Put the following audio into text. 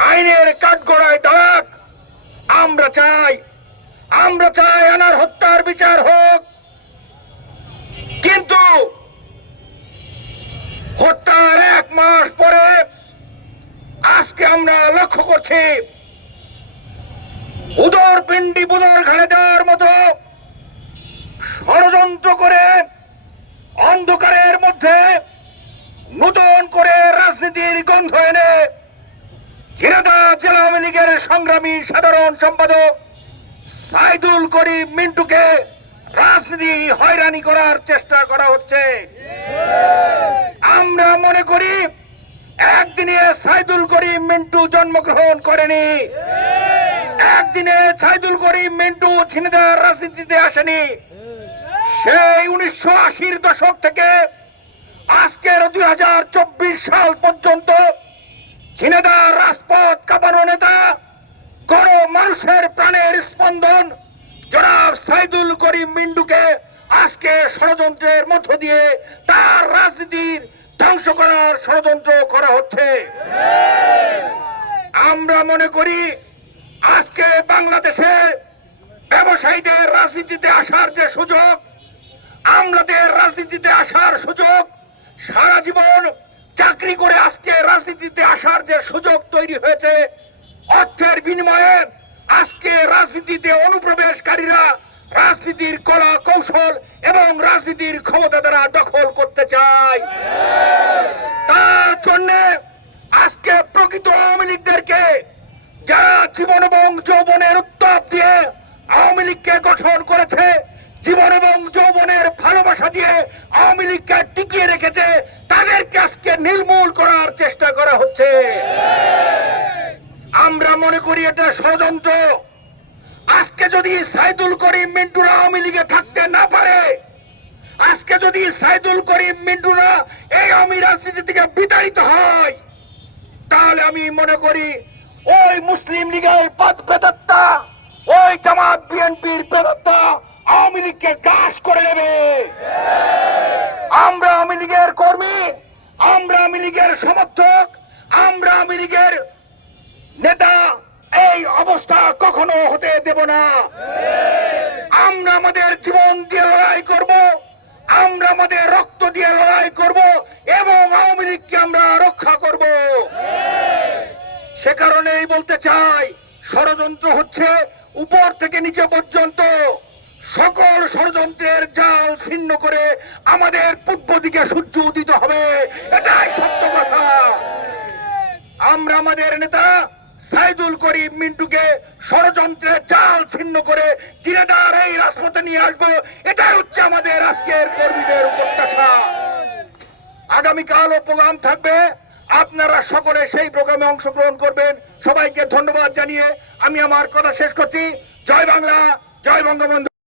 আইনের কাঠগড়ায় দাগ আমরা চাই আমরা চাই আনার হত্যার বিচার হোক। কিন্তু হত্যার এক মাস পরে আজকে আমরা লক্ষ্য করছি উদর পিণ্ডি বুদর ঘাড়ে দেওয়ার মতো ষড়যন্ত্র করে অন্ধকারের মধ্যে নতুন করে রাজনীতির গন্ধ এনে ঝিনাদা জেলা আওয়ামী লীগের সংগ্রামী সাধারণ সম্পাদক সাইদুল করিম মিন্টুকে রাজনীতি হয়রানি করার চেষ্টা করা হচ্ছে। আমরা মনে করি একদিনে সাইদুল করিম মিন্টু জন্মগ্রহণ করেনি। একদিনে সাইদুল করিম মিন্টু ঝিনাদার রাজনীতিতে আসেনি। সেই উনিশশো দশক থেকে আজকের দুই হাজার চব্বিশ সাল পর্যন্ত ঝিনাদার রাজপথ কাঁপানো নেতা গণ মানুষের প্রাণের স্পন্দন। জনাব সাইদুল করিম মিন্টুকে আজকে ষড়যন্ত্রের মধ্য দিয়ে তার রাজনীতির ধ্বংস করার ষড়যন্ত্র করা হচ্ছে। আমরা মনে করি, আজকে বাংলাদেশে ব্যবসায়ীদের রাজনীতিতে আসার যে সুযোগ, আমলাদের রাজনীতিতে আসার সুযোগ, সারা জীবন চাকরি করে আজকে রাজনীতিতে আসার যে সুযোগ তৈরি হয়েছে, অর্থের বিনিময়ে আজকে রাজনীতিতে অনুপ্রবেশকারীরা রাজনীতির কলা কৌশল এবং রাজনীতির ক্ষমতা দ্বারা দখল করতে চায়। তার জন্য আজকে প্রকৃত আওয়ামী লীগদেরকে যারা জীবন এবং যৌবনের উত্তাপ দিয়ে আওয়ামী লীগকে গঠন করেছে, জীবন এবং যৌবনের ভালোবাসা দিয়ে আওয়ামী লীগকে টিকিয়ে রেখেছে তাদেরকে আজকে নির্মূল করার চেষ্টা করা হচ্ছে। আমরা মনে করি এটা ষড়যন্ত্র। আজকে যদি সাইদুল করিম মিন্টুরা আওয়ামী লীগে থাকতে না পারে, আজকে যদি সাইদুল করিম মিন্টুরা এই আওয়ামী রাজনীতি থেকে বিতাড়িত হয়, তাহলে আমি মনে করি ওই মুসলিম লীগের পদ পেতাত্তা ওই জামাত বিএনপির পেতাত্তা আওয়ামী লীগকে গ্রাস করে নেবে। আমরা আওয়ামী লীগের কর্মী আমরা আওয়ামী লীগের সমর্থক, আমরা আওয়ামী লীগের নেতা, এই অবস্থা কখনো হতে দেব না। আমরা আমাদের জীবন দিয়ে লড়াই করব, আমরা আমাদের রক্ত দিয়ে লড়াই করব, এবং আওয়ামী লীগকে আমরা রক্ষা করব। সে কারণেই বলতে চাই, ষড়যন্ত্র হচ্ছে উপর থেকে নিচে পর্যন্ত। সকল ষড়যন্ত্রের জাল ছিন্ন করে আমাদের পূর্ব দিকে সূর্য উদিত হবে। এটাই সত্য কথা। আমরা আমাদের নেতা সাইদুল করিম মিন্টুকে ষড়যন্ত্রের জাল ছিন্ন করে জিরেদার এই রাজপথে নিয়ে আসব। এটাই হচ্ছে আমাদের আজকের কর্মীদের প্রত্যাশা। আগামীকালও প্রোগ্রাম থাকবে। আপনারা সকলে সেই প্রোগ্রামে অংশগ্রহণ করবেন। সবাইকে ধন্যবাদ জানিয়ে আমি আমার কথা শেষ করছি। জয় বাংলা, জয় বঙ্গবন্ধু।